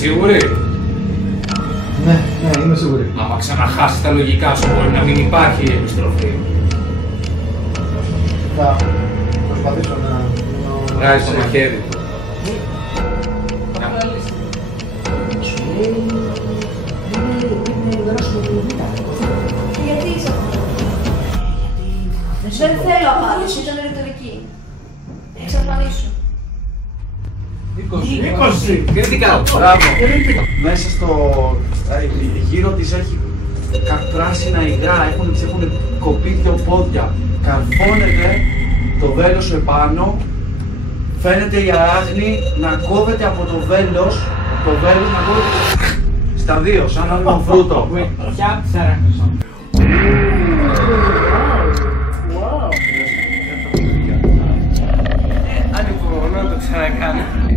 Σίγουροι? Ναι, είμαι σίγουρη. Άμα ξαναχάσει τα λογικά σου, μπορεί να μην υπάρχει η επιστροφή. Θα προσπαθήσω να... Βγάζει το μαχαίρι. Σου λέει... είναι γράσιμο του Β. Γιατί είσαι αυτό? Δεν θέλω απάντηση, ήταν ρητορική. Εξαφανίσου. 20! Κριτικά! Μπράβο! Μέσα στο γύρο της έχει πράσινα υγρά, της έχουν κοπεί δυο πόδια. Καρφώνεται το βέλος σου επάνω, φαίνεται η αράχνη να κόβεται από το βέλος να κόβεται στα δύο, σαν ένα φρούτο. Ποια της αράχνης? Αν μπορώ να το ξανακάνω.